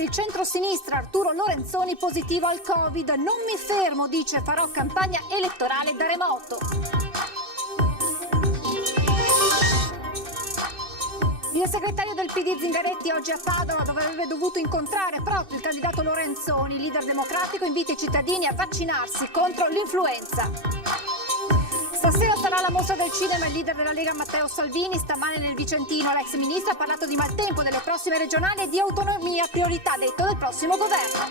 per il centro-sinistra Arturo Lorenzoni positivo al Covid. Non mi fermo, dice, farò campagna elettorale da remoto. Il segretario del PD Zingaretti oggi a Padova, dove avrebbe dovuto incontrare proprio il candidato Lorenzoni, leader democratico, invita i cittadini a vaccinarsi contro l'influenza. Stasera sarà la mostra del cinema. Il leader della Lega Matteo Salvini stamane nel Vicentino. L'ex ministro ha parlato di maltempo, delle prossime regionali e di autonomia, priorità detto del prossimo governo.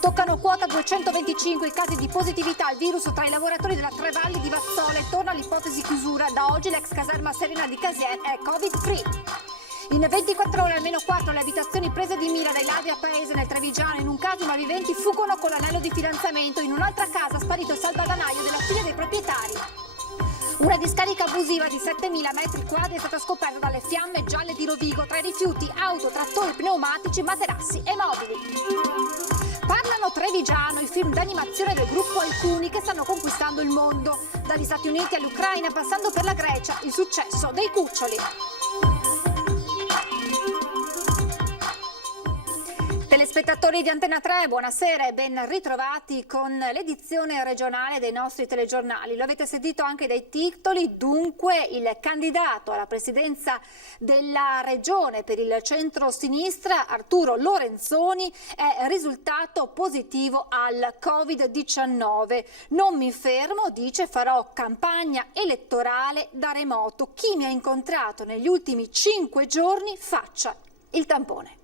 Toccano quota 225 i casi di positività al virus tra i lavoratori della Trevalli di Vazzole. Torna l'ipotesi chiusura. Da oggi l'ex caserma Serena di Casier è Covid-free. In 24 ore almeno 4 le abitazioni prese di mira dai ladri a Paese nel Trevigiano. In un caso i malviventi fuggono con l'anello di fidanzamento. In un'altra casa sparito il salvadanaio della figlia dei proprietari. Una discarica abusiva di 7.000 metri quadri è stata scoperta dalle fiamme gialle di Rovigo tra i rifiuti, auto, trattori pneumatici, materassi e mobili. Parlano Trevigiano, i film d'animazione del gruppo Alcuni che stanno conquistando il mondo. Dagli Stati Uniti all'Ucraina, passando per la Grecia, il successo dei cuccioli. Telespettatori di Antena 3, buonasera e ben ritrovati con l'edizione regionale dei nostri telegiornali. Lo avete sentito anche dai titoli, dunque il candidato alla presidenza della regione per il centro-sinistra, Arturo Lorenzoni, è risultato positivo al Covid-19. Non mi fermo, dice, farò campagna elettorale da remoto. Chi mi ha incontrato negli ultimi 5 giorni faccia il tampone.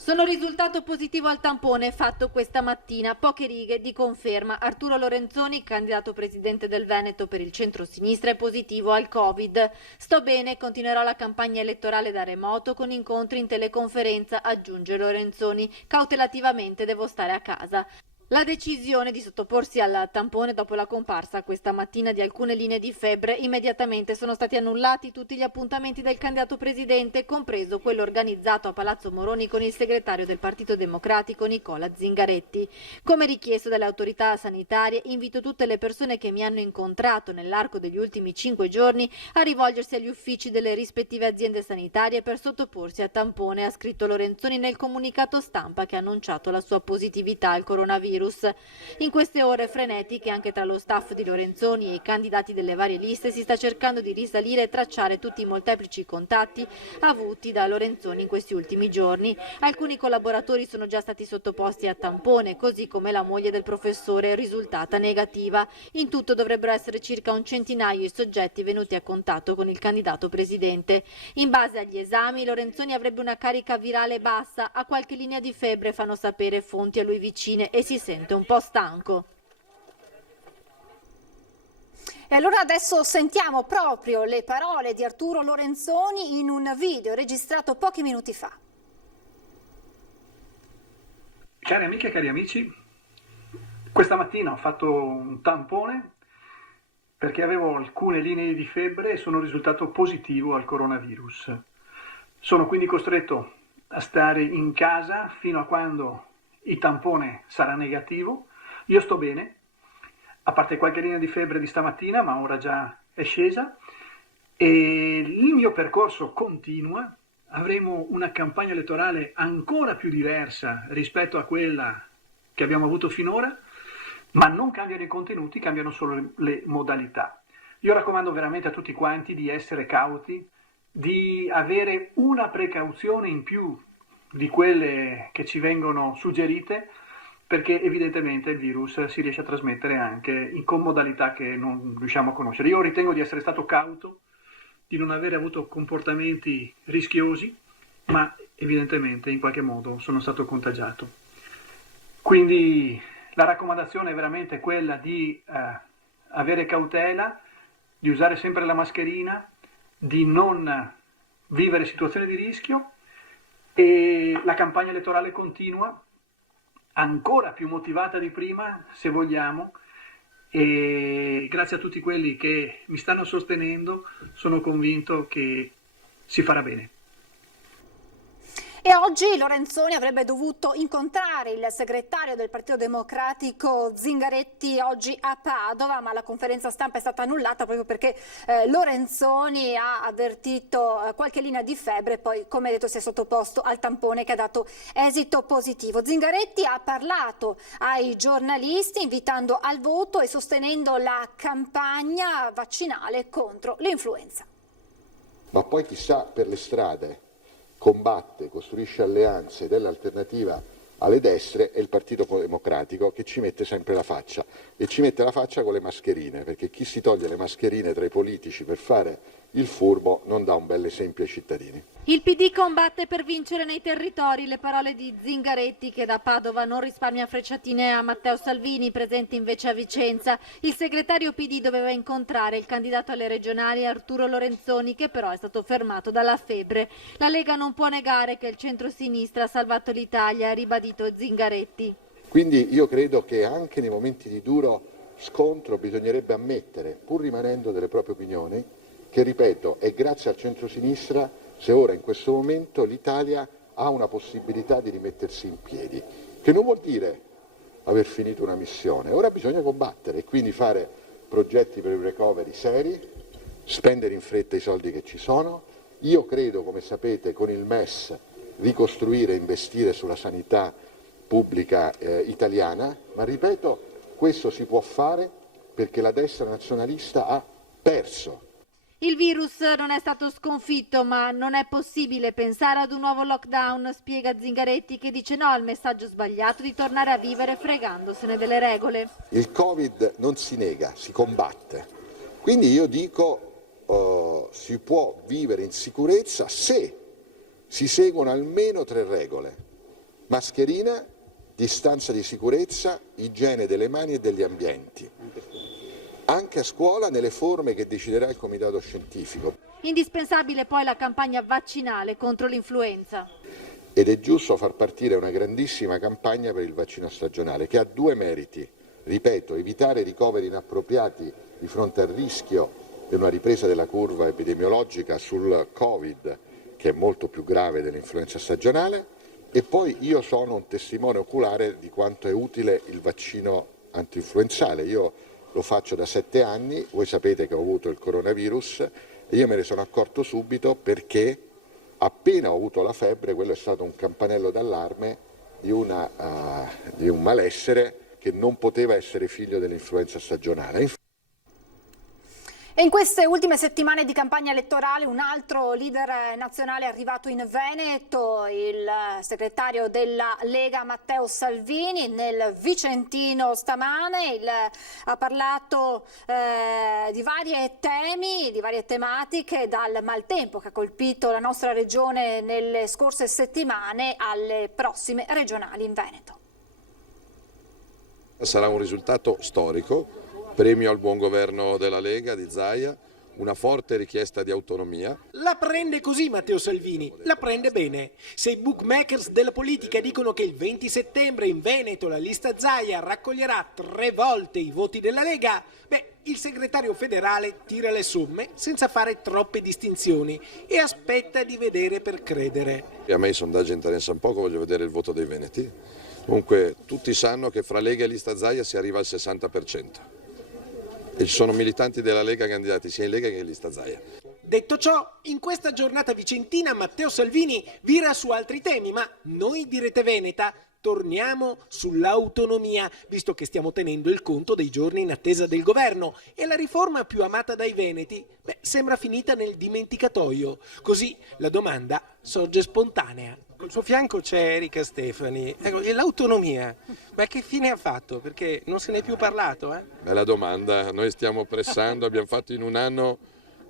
Sono risultato positivo al tampone fatto questa mattina, poche righe di conferma. Arturo Lorenzoni, candidato presidente del Veneto per il centro-sinistra, è positivo al Covid. Sto bene, continuerò la campagna elettorale da remoto con incontri in teleconferenza, aggiunge Lorenzoni. Cautelativamente devo stare a casa. La decisione di sottoporsi al tampone dopo la comparsa questa mattina di alcune linee di febbre, immediatamente sono stati annullati tutti gli appuntamenti del candidato presidente, compreso quello organizzato a Palazzo Moroni con il segretario del Partito Democratico Nicola Zingaretti. Come richiesto dalle autorità sanitarie, invito tutte le persone che mi hanno incontrato nell'arco degli ultimi 5 giorni a rivolgersi agli uffici delle rispettive aziende sanitarie per sottoporsi a tampone, ha scritto Lorenzoni nel comunicato stampa che ha annunciato la sua positività al coronavirus. In queste ore frenetiche anche tra lo staff di Lorenzoni e i candidati delle varie liste si sta cercando di risalire e tracciare tutti i molteplici contatti avuti da Lorenzoni in questi ultimi giorni. Alcuni collaboratori sono già stati sottoposti a tampone, così come la moglie del professore risultata negativa. In tutto dovrebbero essere circa un centinaio i soggetti venuti a contatto con il candidato presidente. In base agli esami Lorenzoni avrebbe una carica virale bassa, ha qualche linea di febbre, fanno sapere fonti a lui vicine, e si sente un po' stanco. E allora adesso sentiamo proprio le parole di Arturo Lorenzoni in un video registrato pochi minuti fa. Cari amiche e cari amici, questa mattina ho fatto un tampone perché avevo alcune linee di febbre e sono risultato positivo al coronavirus. Sono quindi costretto a stare in casa fino a quando il tampone sarà negativo. Io sto bene, a parte qualche linea di febbre di stamattina, ma ora già è scesa, e il mio percorso continua. Avremo una campagna elettorale ancora più diversa rispetto a quella che abbiamo avuto finora, ma non cambiano i contenuti, cambiano solo le modalità. Io raccomando veramente a tutti quanti di essere cauti, di avere una precauzione in più di quelle che ci vengono suggerite, perché evidentemente il virus si riesce a trasmettere anche con modalità che non riusciamo a conoscere. Io ritengo di essere stato cauto, di non avere avuto comportamenti rischiosi, ma evidentemente in qualche modo sono stato contagiato. Quindi la raccomandazione è veramente quella di avere cautela, di usare sempre la mascherina, di non vivere situazioni di rischio, e la campagna elettorale continua, ancora più motivata di prima, se vogliamo, e grazie a tutti quelli che mi stanno sostenendo sono convinto che si farà bene. E oggi Lorenzoni avrebbe dovuto incontrare il segretario del Partito Democratico Zingaretti oggi a Padova, ma la conferenza stampa è stata annullata proprio perché Lorenzoni ha avvertito qualche linea di febbre e poi, come detto, si è sottoposto al tampone che ha dato esito positivo. Zingaretti ha parlato ai giornalisti invitando al voto e sostenendo la campagna vaccinale contro l'influenza. Ma poi chissà per le strade combatte, costruisce alleanze dell'alternativa alle destre è il Partito Democratico, che ci mette sempre la faccia, e ci mette la faccia con le mascherine, perché chi si toglie le mascherine tra i politici per fare il furbo non dà un bel esempio ai cittadini. Il PD combatte per vincere nei territori, le parole di Zingaretti, che da Padova non risparmia frecciatine a Matteo Salvini, presente invece a Vicenza. Il segretario PD doveva incontrare il candidato alle regionali Arturo Lorenzoni, che però è stato fermato dalla febbre. La Lega non può negare che il centro-sinistra ha salvato l'Italia, ha ribadito Zingaretti. Quindi io credo che anche nei momenti di duro scontro bisognerebbe ammettere, pur rimanendo delle proprie opinioni, che, ripeto, è grazie al centro-sinistra se ora in questo momento l'Italia ha una possibilità di rimettersi in piedi, che non vuol dire aver finito una missione. Ora bisogna combattere e quindi fare progetti per il recovery seri, spendere in fretta i soldi che ci sono. Io credo, come sapete, con il MES ricostruire e investire sulla sanità pubblica italiana, ma ripeto, questo si può fare perché la destra nazionalista ha perso. Il virus non è stato sconfitto, ma non è possibile pensare ad un nuovo lockdown, spiega Zingaretti, che dice no al messaggio sbagliato di tornare a vivere fregandosene delle regole. Il Covid non si nega, si combatte. Quindi io dico si può vivere in sicurezza se si seguono almeno 3 regole: mascherina, distanza di sicurezza, igiene delle mani e degli ambienti. Anche a scuola nelle forme che deciderà il comitato scientifico. Indispensabile poi la campagna vaccinale contro l'influenza. Ed è giusto far partire una grandissima campagna per il vaccino stagionale, che ha 2 meriti. Ripeto, evitare ricoveri inappropriati di fronte al rischio di una ripresa della curva epidemiologica sul Covid, che è molto più grave dell'influenza stagionale, e poi io sono un testimone oculare di quanto è utile il vaccino antinfluenzale. Io lo faccio da 7 anni, voi sapete che ho avuto il coronavirus e io me ne sono accorto subito perché appena ho avuto la febbre, quello è stato un campanello d'allarme di un malessere che non poteva essere figlio dell'influenza stagionale. E in queste ultime settimane di campagna elettorale un altro leader nazionale è arrivato in Veneto, il segretario della Lega Matteo Salvini, nel Vicentino stamane. Ha parlato di varie temi, di varie tematiche, dal maltempo che ha colpito la nostra regione nelle scorse settimane alle prossime regionali in Veneto. Sarà un risultato storico. Premio al buon governo della Lega, di Zaia, una forte richiesta di autonomia. La prende così Matteo Salvini, la prende bene. Se i bookmakers della politica dicono che il 20 settembre in Veneto la lista Zaia raccoglierà 3 volte i voti della Lega, il segretario federale tira le somme senza fare troppe distinzioni e aspetta di vedere per credere. E a me i sondaggi interessano poco, voglio vedere il voto dei veneti. Comunque tutti sanno che fra Lega e lista Zaia si arriva al 60%. E ci sono militanti della Lega candidati sia in Lega che in lista Zaia. Detto ciò, in questa giornata vicentina Matteo Salvini vira su altri temi, ma noi di Rete Veneta torniamo sull'autonomia, visto che stiamo tenendo il conto dei giorni in attesa del governo e la riforma più amata dai veneti sembra finita nel dimenticatoio. Così la domanda sorge spontanea. Al suo fianco c'è Erika Stefani. Ecco, e l'autonomia, ma che fine ha fatto? Perché non se n'è più parlato, Bella domanda, noi stiamo pressando, abbiamo fatto in un anno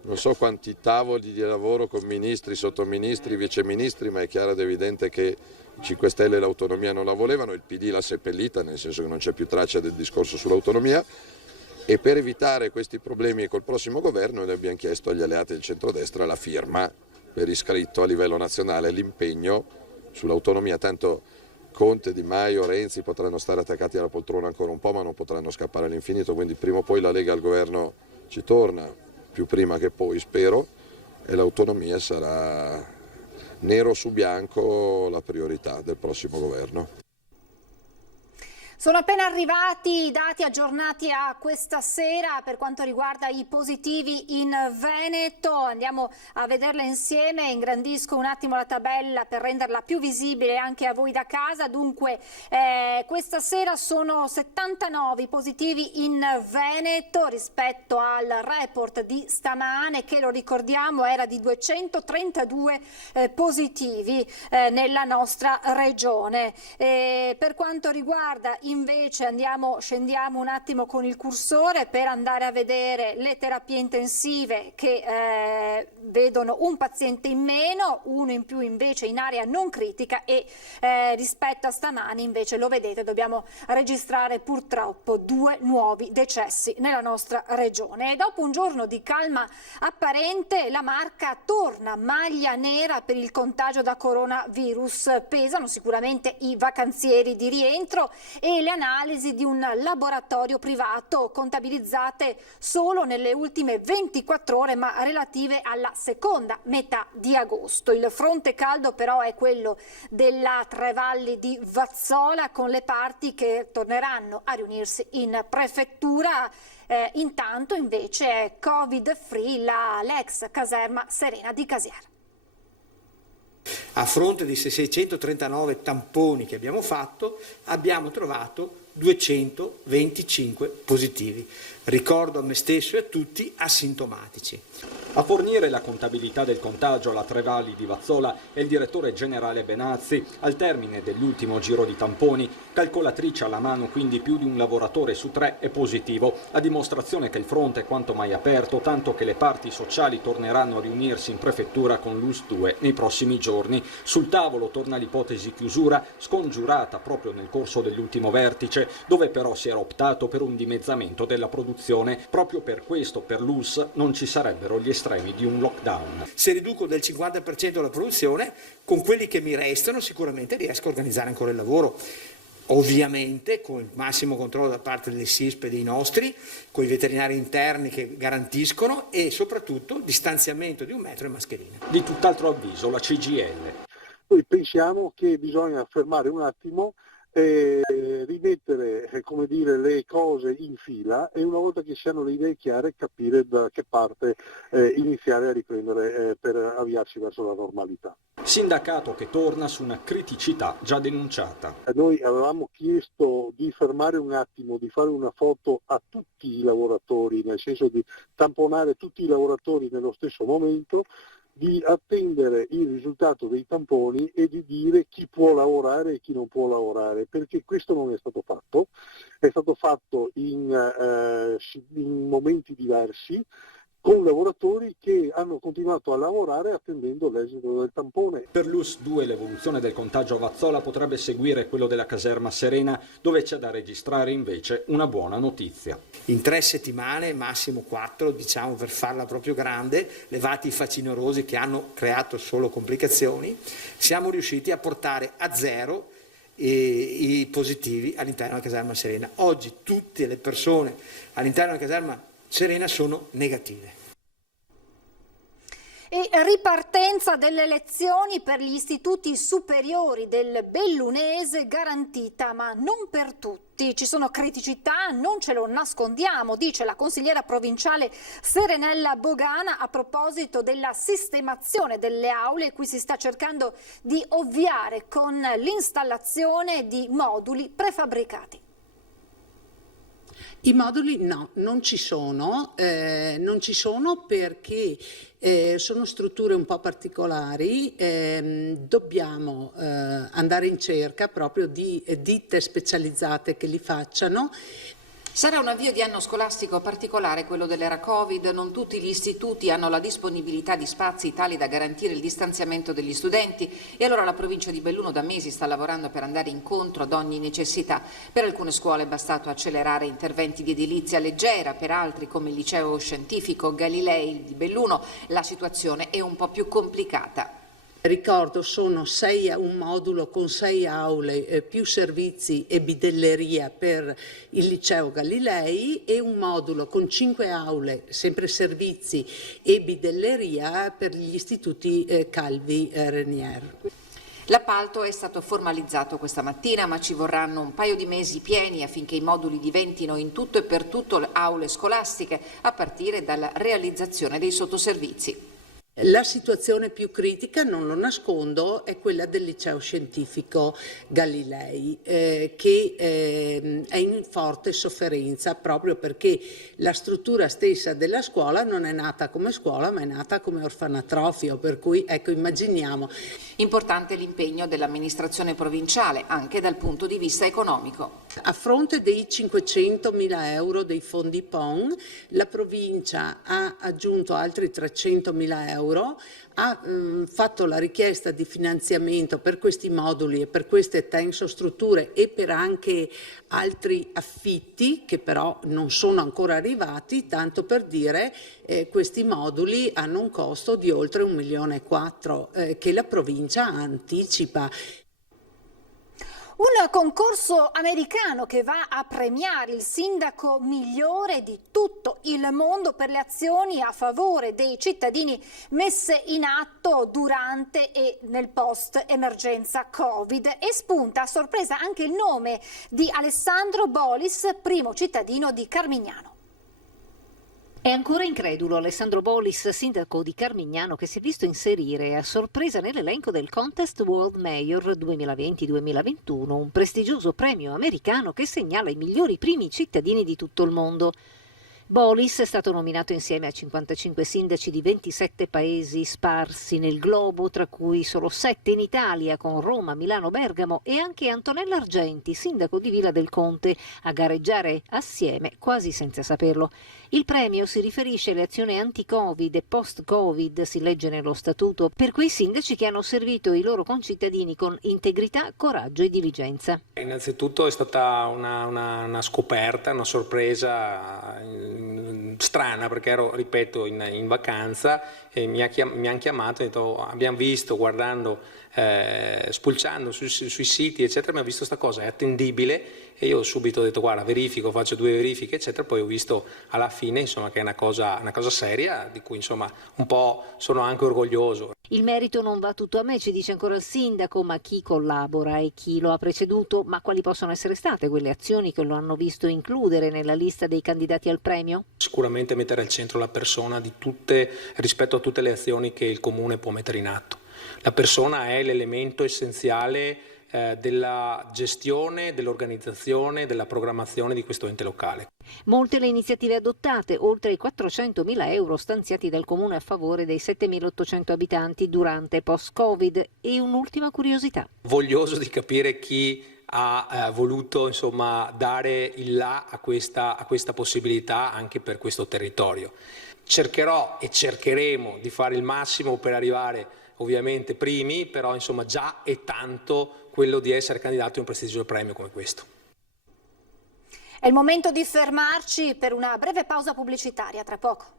non so quanti tavoli di lavoro con ministri, sottoministri, viceministri, ma è chiaro ed evidente che i 5 Stelle l'autonomia non la volevano, il PD l'ha seppellita, nel senso che non c'è più traccia del discorso sull'autonomia, e per evitare questi problemi col prossimo governo noi abbiamo chiesto agli alleati del centrodestra la firma per iscritto a livello nazionale, l'impegno sull'autonomia. Tanto Conte, Di Maio, Renzi potranno stare attaccati alla poltrona ancora un po', ma non potranno scappare all'infinito, quindi prima o poi la Lega al governo ci torna, più prima che poi spero, e l'autonomia sarà nero su bianco la priorità del prossimo governo. Sono appena arrivati i dati aggiornati a questa sera per quanto riguarda i positivi in Veneto. Andiamo a vederle insieme, ingrandisco un attimo la tabella per renderla più visibile anche a voi da casa. Dunque questa sera sono 79 positivi in Veneto rispetto al report di stamane che, lo ricordiamo, era di 232 positivi nella nostra regione. Per quanto riguarda invece scendiamo un attimo con il cursore per andare a vedere le terapie intensive che vedono un paziente in meno, uno in più invece in area non critica e rispetto a stamani invece, lo vedete, dobbiamo registrare purtroppo 2 nuovi decessi nella nostra regione. E dopo un giorno di calma apparente la Marca torna maglia nera per il contagio da coronavirus. Pesano sicuramente i vacanzieri di rientro e le analisi di un laboratorio privato contabilizzate solo nelle ultime 24 ore ma relative alla seconda metà di agosto. Il fronte caldo però è quello della Tre Valli di Vazzola, con le parti che torneranno a riunirsi in prefettura. Intanto invece è covid free l'ex caserma Serena di Casiar. A fronte di 639 tamponi che abbiamo fatto, abbiamo trovato 225 positivi. Ricordo a me stesso e a tutti asintomatici. A fornire la contabilità del contagio alla Tre Valli di Vazzola è il direttore generale Benazzi. Al termine dell'ultimo giro di tamponi, calcolatrice alla mano, quindi più di un lavoratore su 3 è positivo, a dimostrazione che il fronte è quanto mai aperto, tanto che le parti sociali torneranno a riunirsi in prefettura con l'US 2 nei prossimi giorni. Sul tavolo torna l'ipotesi chiusura, scongiurata proprio nel corso dell'ultimo vertice, dove però si era optato per un dimezzamento della produzione. Proprio per questo per l'US non ci sarebbero gli estremi di un lockdown. Se riduco del 50% la produzione, con quelli che mi restano sicuramente riesco a organizzare ancora il lavoro. Ovviamente con il massimo controllo da parte delle SISP e dei nostri, con i veterinari interni che garantiscono, e soprattutto distanziamento di 1 metro e mascherina. Di tutt'altro avviso la CGIL. Noi pensiamo che bisogna fermare un attimo, rimettere le cose in fila e una volta che si hanno le idee chiare capire da che parte iniziare a riprendere per avviarsi verso la normalità. Sindacato che torna su una criticità già denunciata. Noi avevamo chiesto di fermare un attimo, di fare una foto a tutti i lavoratori, nel senso di tamponare tutti i lavoratori nello stesso momento, di attendere il risultato dei tamponi e di dire chi può lavorare e chi non può lavorare, perché questo non è stato fatto, è stato fatto in momenti diversi, con lavoratori che hanno continuato a lavorare attendendo l'esito del tampone. Per l'US 2 l'evoluzione del contagio a Vazzola potrebbe seguire quello della caserma Serena, dove c'è da registrare invece una buona notizia. In 3 settimane, massimo 4, diciamo per farla proprio grande, levati i facinorosi che hanno creato solo complicazioni, siamo riusciti a portare a 0 i positivi all'interno della caserma Serena. Oggi tutte le persone all'interno della caserma Serena sono negative. E ripartenza delle lezioni per gli istituti superiori del Bellunese garantita, ma non per tutti. Ci sono criticità, non ce lo nascondiamo, dice la consigliera provinciale Serenella Bogana a proposito della sistemazione delle aule, cui si sta cercando di ovviare con l'installazione di moduli prefabbricati. I moduli no, non ci sono perché sono strutture un po' particolari, dobbiamo andare in cerca proprio di ditte specializzate che li facciano. Sarà un avvio di anno scolastico particolare quello dell'era Covid, non tutti gli istituti hanno la disponibilità di spazi tali da garantire il distanziamento degli studenti e allora la provincia di Belluno da mesi sta lavorando per andare incontro ad ogni necessità. Per alcune scuole è bastato accelerare interventi di edilizia leggera, per altri come il liceo scientifico Galilei di Belluno la situazione è un po' più complicata. Ricordo, sono un modulo con 6 aule più servizi e bidelleria per il liceo Galilei e un modulo con 5 aule, sempre servizi e bidelleria per gli istituti Calvi Renier. L'appalto è stato formalizzato questa mattina, ma ci vorranno un paio di mesi pieni affinché i moduli diventino in tutto e per tutto le aule scolastiche, a partire dalla realizzazione dei sottoservizi. La situazione più critica, non lo nascondo, è quella del liceo scientifico Galilei, che è in forte sofferenza proprio perché la struttura stessa della scuola non è nata come scuola, ma è nata come orfanatrofio, per cui ecco, immaginiamo. Importante l'impegno dell'amministrazione provinciale, anche dal punto di vista economico. A fronte dei 500.000 euro dei fondi PON, la provincia ha aggiunto altri 300.000 euro, ha fatto la richiesta di finanziamento per questi moduli e per queste tensostrutture e per anche altri affitti che però non sono ancora arrivati, tanto per dire questi moduli hanno un costo di oltre 1,4 milioni che la provincia anticipa. Un concorso americano che va a premiare il sindaco migliore di tutto il mondo per le azioni a favore dei cittadini messe in atto durante e nel post-emergenza Covid. E spunta a sorpresa anche il nome di Alessandro Bolis, primo cittadino di Carmignano. È ancora incredulo Alessandro Bolis, sindaco di Carmignano, che si è visto inserire a sorpresa nell'elenco del Contest World Mayor 2020-2021, un prestigioso premio americano che segnala i migliori primi cittadini di tutto il mondo. Bolis è stato nominato insieme a 55 sindaci di 27 paesi sparsi nel globo, tra cui solo 7 in Italia, con Roma, Milano, Bergamo, e anche Antonella Argenti, sindaco di Villa del Conte, a gareggiare assieme quasi senza saperlo. Il premio si riferisce alle azioni anti-Covid e post-Covid, si legge nello statuto, per quei sindaci che hanno servito i loro concittadini con integrità, coraggio e diligenza. Innanzitutto è stata una scoperta, una sorpresa strana, perché ero, ripeto, in vacanza e mi hanno chiamato e detto, abbiamo visto, guardando, spulciando sui siti eccetera, abbiamo visto sta cosa, è attendibile, e io subito ho detto guarda, verifico, faccio 2 verifiche eccetera, poi ho visto alla fine insomma che è una cosa seria, di cui insomma un po' sono anche orgoglioso. Il merito non va tutto a me, ci dice ancora il sindaco, ma chi collabora e chi lo ha preceduto? Ma quali possono essere state quelle azioni che lo hanno visto includere nella lista dei candidati al premio? Sicuramente mettere al centro la persona rispetto a tutte le azioni che il comune può mettere in atto. La persona è l'elemento essenziale della gestione, dell'organizzazione, della programmazione di questo ente locale. Molte le iniziative adottate, oltre i 400.000 euro stanziati dal comune a favore dei 7.800 abitanti durante e post-Covid. E un'ultima curiosità. Voglioso di capire chi ha voluto insomma dare il là a questa possibilità anche per questo territorio. Cercherò e cercheremo di fare il massimo per arrivare ovviamente primi, però insomma già è tanto quello di essere candidato a un prestigioso premio come questo. È il momento di fermarci per una breve pausa pubblicitaria, tra poco.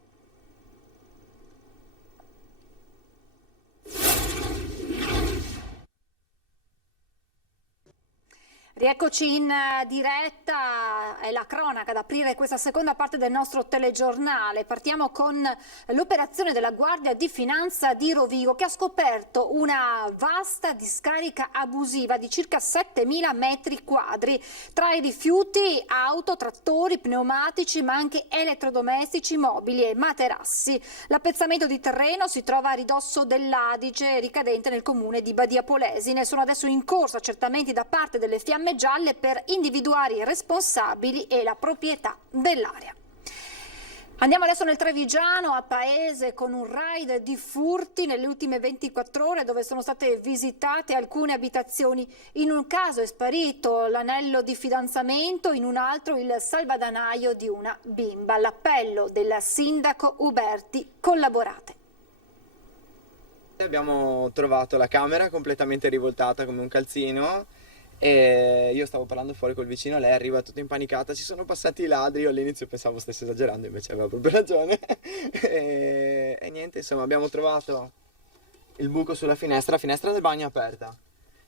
Rieccoci in diretta, è la cronaca ad aprire questa seconda parte del nostro telegiornale. Partiamo con l'operazione della Guardia di Finanza di Rovigo, che ha scoperto una vasta discarica abusiva di circa 7.000 metri quadri tra i rifiuti, auto, trattori, pneumatici, ma anche elettrodomestici, mobili e materassi. L'appezzamento di terreno si trova a ridosso dell'Adige, ricadente nel comune di Badia Polesine. Sono adesso in corso accertamenti da parte delle Fiamme Gialle per individuare i responsabili e la proprietà dell'area. Andiamo adesso nel Trevigiano, a Paese, con un raid di furti nelle ultime 24 ore, dove sono state visitate alcune abitazioni. In un caso è sparito l'anello di fidanzamento, in un altro il salvadanaio di una bimba. L'appello del sindaco Uberti: collaborate. Abbiamo trovato la camera completamente rivoltata come un calzino. E io stavo parlando fuori col vicino, lei arriva tutta impanicata, ci sono passati i ladri, io all'inizio pensavo stesse esagerando, invece aveva proprio ragione. E niente, insomma, abbiamo trovato il buco sulla finestra, la finestra del bagno è aperta.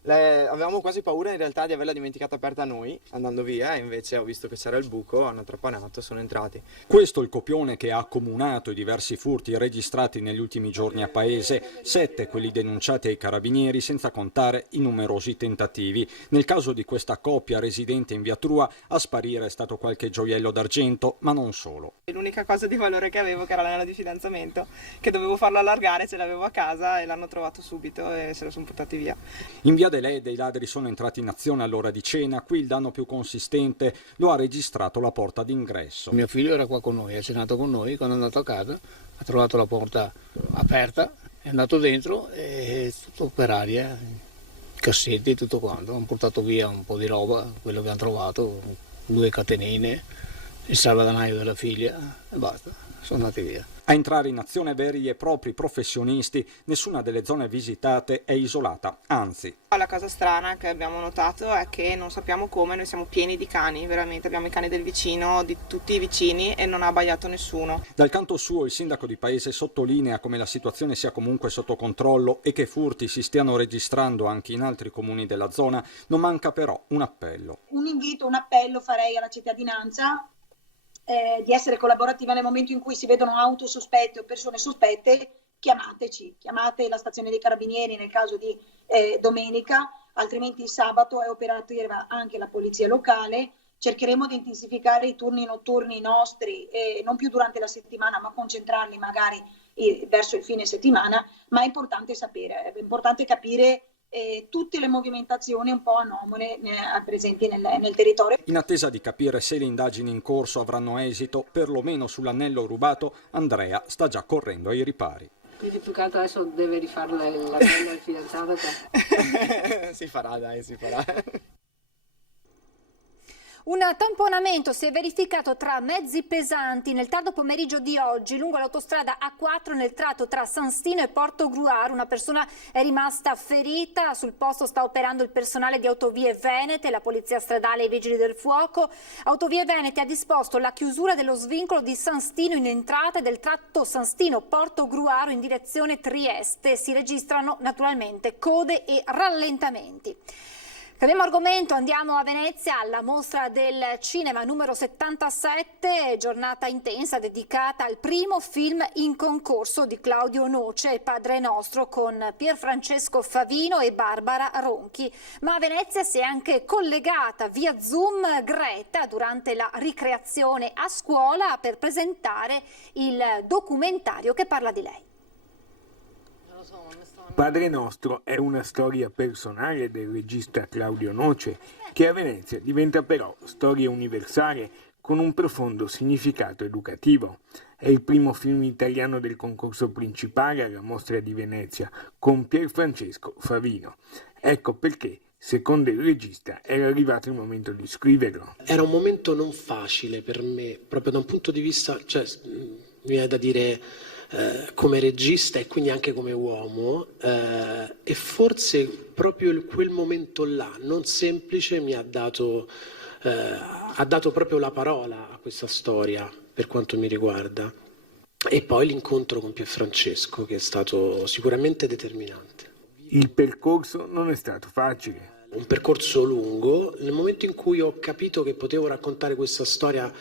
Avevamo quasi paura in realtà di averla dimenticata aperta noi, andando via, e invece ho visto che c'era il buco, hanno trapanato, sono entrati. Questo il copione che ha accomunato i diversi furti registrati negli ultimi giorni a Paese, 7 quelli denunciati ai carabinieri, senza contare i numerosi tentativi. Nel caso di questa coppia residente in via Trua, a sparire è stato qualche gioiello d'argento, ma non solo. L'unica cosa di valore che avevo, che era l'anello di fidanzamento, che dovevo farlo allargare, ce l'avevo a casa e l'hanno trovato subito e se lo sono portati via. In via Lede i ladri sono entrati in azione all'ora di cena, qui il danno più consistente lo ha registrato la porta d'ingresso. Mio figlio era qua con noi, ha cenato con noi, quando è andato a casa ha trovato la porta aperta, è andato dentro e tutto per aria, cassetti, tutto quanto, hanno portato via un po' di roba, quello che hanno trovato, 2 catenine, il salvadanaio della figlia e basta, sono andati via. A entrare in azione veri e propri professionisti, nessuna delle zone visitate è isolata, anzi. La cosa strana che abbiamo notato è che non sappiamo come, noi siamo pieni di cani, veramente, abbiamo i cani del vicino, di tutti i vicini e non ha abbaiato nessuno. Dal canto suo il sindaco di Paese sottolinea come la situazione sia comunque sotto controllo e che furti si stiano registrando anche in altri comuni della zona, non manca però un appello. Un invito, un appello farei alla cittadinanza di essere collaborativa nel momento in cui si vedono auto sospette o persone sospette, chiamateci, chiamate la stazione dei carabinieri nel caso di domenica, altrimenti il sabato è operativa anche la polizia locale. Cercheremo di intensificare i turni notturni nostri, non più durante la settimana, ma concentrarli magari verso il fine settimana, ma è importante sapere, è importante capire tutte le movimentazioni un po' anomale presenti nel territorio. In attesa di capire se le indagini in corso avranno esito, perlomeno sull'anello rubato, Andrea sta già correndo ai ripari. Quindi più che altro adesso deve rifare l'anello al fidanzato. Si farà, dai, si farà. Un tamponamento si è verificato tra mezzi pesanti nel tardo pomeriggio di oggi lungo l'autostrada A4 nel tratto tra San Stino e Portogruaro. Una persona è rimasta ferita, sul posto sta operando il personale di Autovie Venete, la Polizia Stradale e i Vigili del Fuoco. Autovie Venete ha disposto la chiusura dello svincolo di San Stino in entrata e del tratto San Stino-Portogruaro in direzione Trieste. Si registrano naturalmente code e rallentamenti. Cambiamo argomento, andiamo a Venezia alla mostra del cinema numero 77, giornata intensa dedicata al primo film in concorso di Claudio Noce, Padre Nostro, con Pierfrancesco Favino e Barbara Ronchi. Ma a Venezia si è anche collegata via Zoom Greta durante la ricreazione a scuola per presentare il documentario che parla di lei. Padre Nostro è una storia personale del regista Claudio Noce, che a Venezia diventa però storia universale con un profondo significato educativo. È il primo film italiano del concorso principale alla Mostra di Venezia, con Pierfrancesco Favino. Ecco perché, secondo il regista, era arrivato il momento di scriverlo. Era un momento non facile per me, proprio da un punto di vista, mi viene da dire, come regista e quindi anche come uomo, e forse proprio quel momento là, non semplice, mi ha dato proprio la parola a questa storia per quanto mi riguarda. E poi l'incontro con Pierfrancesco, che è stato sicuramente determinante. Il percorso non è stato facile. Un percorso lungo. Nel momento in cui ho capito che potevo raccontare questa storia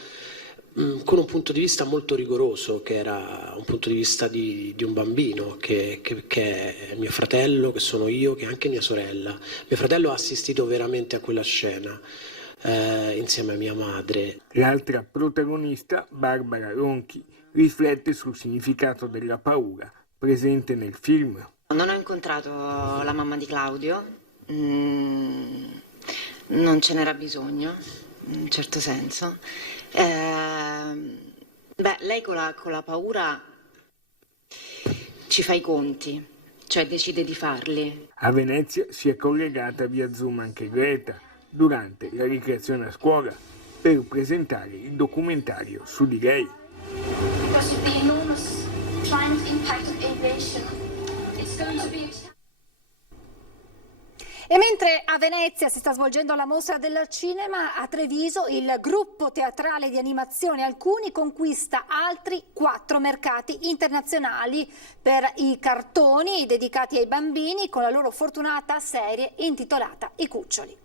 con un punto di vista molto rigoroso, che era un punto di vista di un bambino, che è mio fratello, che sono io, che è anche mia sorella. Mio fratello ha assistito veramente a quella scena insieme a mia madre. L'altra protagonista, Barbara Ronchi, riflette sul significato della paura presente nel film. Non ho incontrato la mamma di Claudio, non ce n'era bisogno, in un certo senso. Lei con la paura ci fa i conti, cioè decide di farli. A Venezia si è collegata via Zoom anche Greta durante la ricreazione a scuola per presentare il documentario su di lei. E mentre a Venezia si sta svolgendo la mostra del cinema, a Treviso il gruppo teatrale di animazione Alcuni conquista altri 4 mercati internazionali per i cartoni dedicati ai bambini con la loro fortunata serie intitolata I Cuccioli.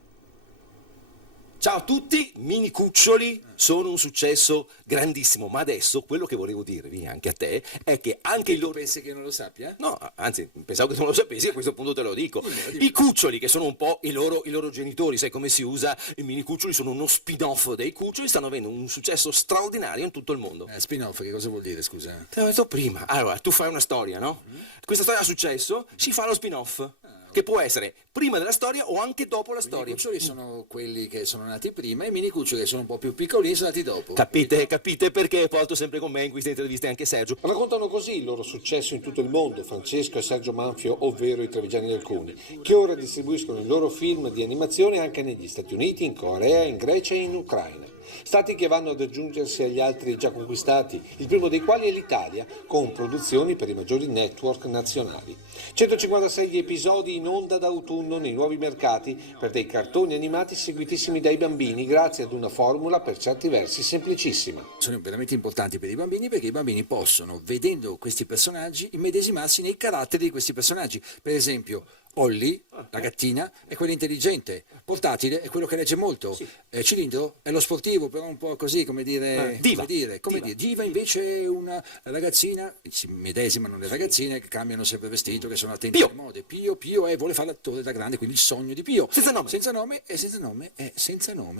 Ciao a tutti, Mini Cuccioli sono un successo grandissimo, ma adesso quello che volevo dirvi anche a te è che anche il loro... Pensi che non lo sappia? No, anzi, pensavo che tu non lo sapessi, a questo punto te lo dico. I Cuccioli, che sono un po' i loro genitori, sai come si usa? I Mini Cuccioli sono uno spin-off dei Cuccioli, stanno avendo un successo straordinario in tutto il mondo. Spin-off, che cosa vuol dire, scusa? Te l'ho detto prima. Allora, tu fai una storia, no? Questa storia ha successo, si fa lo spin-off. Che può essere prima della storia o anche dopo la storia. I cuccioli sono quelli che sono nati prima e i mini cuccioli che sono un po' più piccolini sono nati dopo. Capite perché porto sempre con me in queste interviste anche Sergio. Raccontano così il loro successo in tutto il mondo, Francesco e Sergio Manfio, ovvero i trevigiani Alcuni, che ora distribuiscono i loro film di animazione anche negli Stati Uniti, in Corea, in Grecia e in Ucraina. Stati che vanno ad aggiungersi agli altri già conquistati, il primo dei quali è l'Italia, con produzioni per i maggiori network nazionali. 156 episodi in onda d'autunno nei nuovi mercati per dei cartoni animati seguitissimi dai bambini grazie ad una formula per certi versi semplicissima. Sono veramente importanti per i bambini perché i bambini possono, vedendo questi personaggi, immedesimarsi nei caratteri di questi personaggi. Per esempio, Olli, la gattina, è quella intelligente, Portatile è quello che legge molto, Cilindro è lo sportivo, però un po' così, come dire... Diva. Diva invece è una ragazzina, si medesimano le ragazzine che cambiano sempre vestito, che sono attenti alle mode. Pio vuole fare l'attore da grande, quindi il sogno di Pio. Senza nome,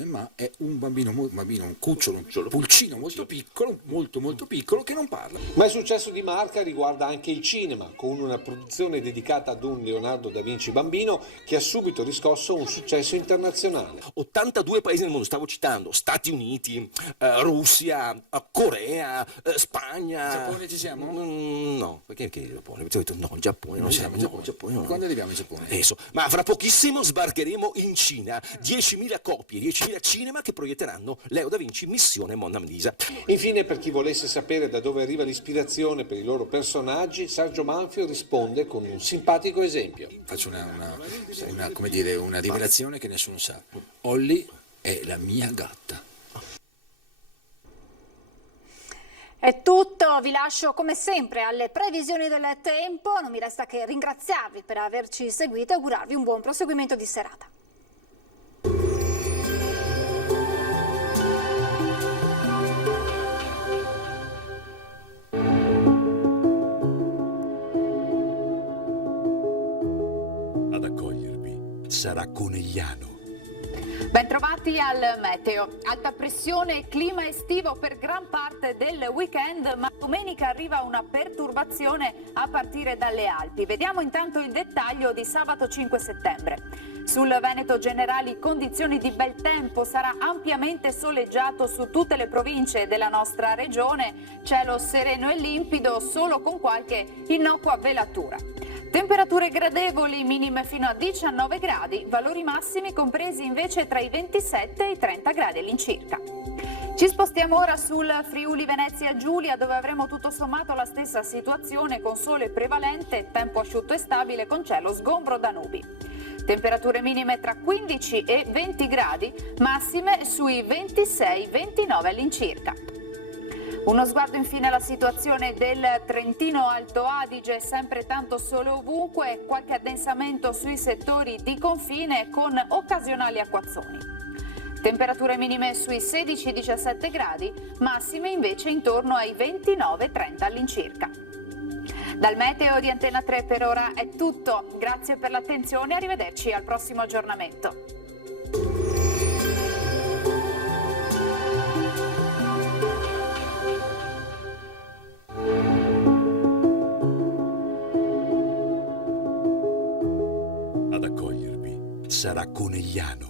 ma è un bambino, un cucciolo, un pulcino molto piccolo, che non parla. Ma il successo di marca riguarda anche il cinema, con una produzione dedicata ad un Leonardo da Vinci bambino che ha subito riscosso un successo internazionale. 82 paesi nel mondo, stavo citando, Stati Uniti, Russia, Corea, Spagna. Giappone ci siamo? No, perché il Giappone? Ti ho detto no, il Giappone non siamo. Giappone no. Quando arriviamo in Giappone? Adesso, ma fra pochissimo sbarcheremo in Cina, 10.000 copie, 10.000 cinema che proietteranno Leo da Vinci, Missione Mona Lisa. Infine, per chi volesse sapere da dove arriva l'ispirazione per i loro personaggi, Sergio Manfio risponde con un simpatico esempio. Faccio una rivelazione che nessuno sa. Olli è la mia gatta. È tutto, vi lascio come sempre alle previsioni del tempo, non mi resta che ringraziarvi per averci seguito e augurarvi un buon proseguimento di serata. Ad accogliervi sarà Conegliano. Bentrovati al meteo. Alta pressione e clima estivo per gran parte del weekend, ma domenica arriva una perturbazione a partire dalle Alpi. Vediamo intanto il dettaglio di sabato 5 settembre. Sul Veneto generali condizioni di bel tempo, sarà ampiamente soleggiato su tutte le province della nostra regione, cielo sereno e limpido solo con qualche innocua velatura. Temperature gradevoli, minime fino a 19 gradi, valori massimi compresi invece tra i 27 e i 30 gradi all'incirca. Ci spostiamo ora sul Friuli Venezia Giulia, dove avremo tutto sommato la stessa situazione con sole prevalente, tempo asciutto e stabile con cielo sgombro da nubi. Temperature minime tra 15 e 20 gradi, massime sui 26-29 all'incirca. Uno sguardo infine alla situazione del Trentino Alto Adige, sempre tanto sole ovunque, qualche addensamento sui settori di confine con occasionali acquazzoni. Temperature minime sui 16-17 gradi, massime invece intorno ai 29-30 all'incirca. Dal meteo di Antena 3 per ora è tutto, grazie per l'attenzione e arrivederci al prossimo aggiornamento. Ad accogliervi sarà Conegliano.